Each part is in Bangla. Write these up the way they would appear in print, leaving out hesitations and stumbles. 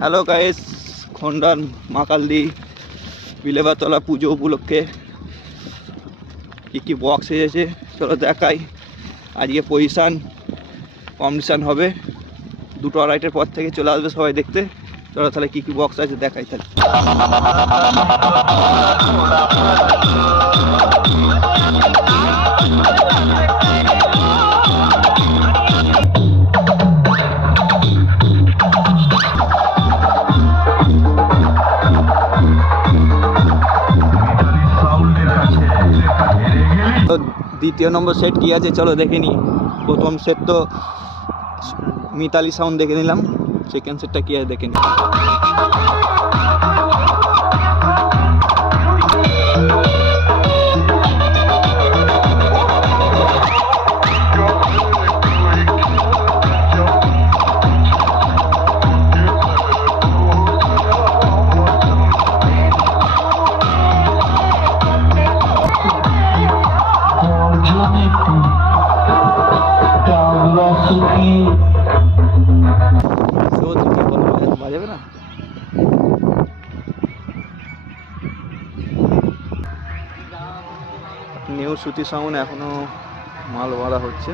হ্যালো গাইস, খন্ডান মাকালদি বিলেবাতলা পুজো উপলক্ষে কী বক্স এসেছে চলো দেখাই। আজকে পজিশান কম্পিটিশান হবে, 2-2:30 পর থেকে চলে আসবে সবাই দেখতে। চলো তাহলে কী বক্স আছে দেখাই তাহলে। তো দ্বিতীয় নম্বর সেট কী আছে চলো দেখে নিই। প্রথম সেট তো মিতালি সাউন্ড দেখে নিলাম, সেকেন্ড সেটটা কী আছে দেখে নিই। বাজাবে না নিউ শ্রুতি সাউন্ড, এখনো মাল বাঁধা হচ্ছে।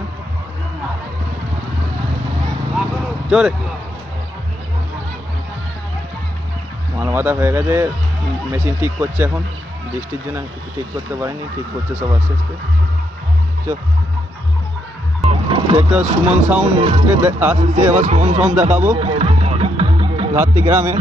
চলে মাল বাঁধা হয়ে গেছে, মেশিন ঠিক করছে এখন। বৃষ্টির জন্য কিছু ঠিক করতে পারিনি, ঠিক করছে সব আস্তে আস্তে। চল দেখতে সুমন সাউন্ডকে আসছে, এবার সুমন সাউন্ড দেখাবো ঘাটতি গ্রামে।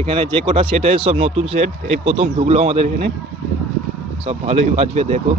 এখানে যে কটা সেট আছে সব নতুন সেট, এই প্রথম ঢুকলো আমাদের এখানে, সব ভালোই বাজবে দেখো।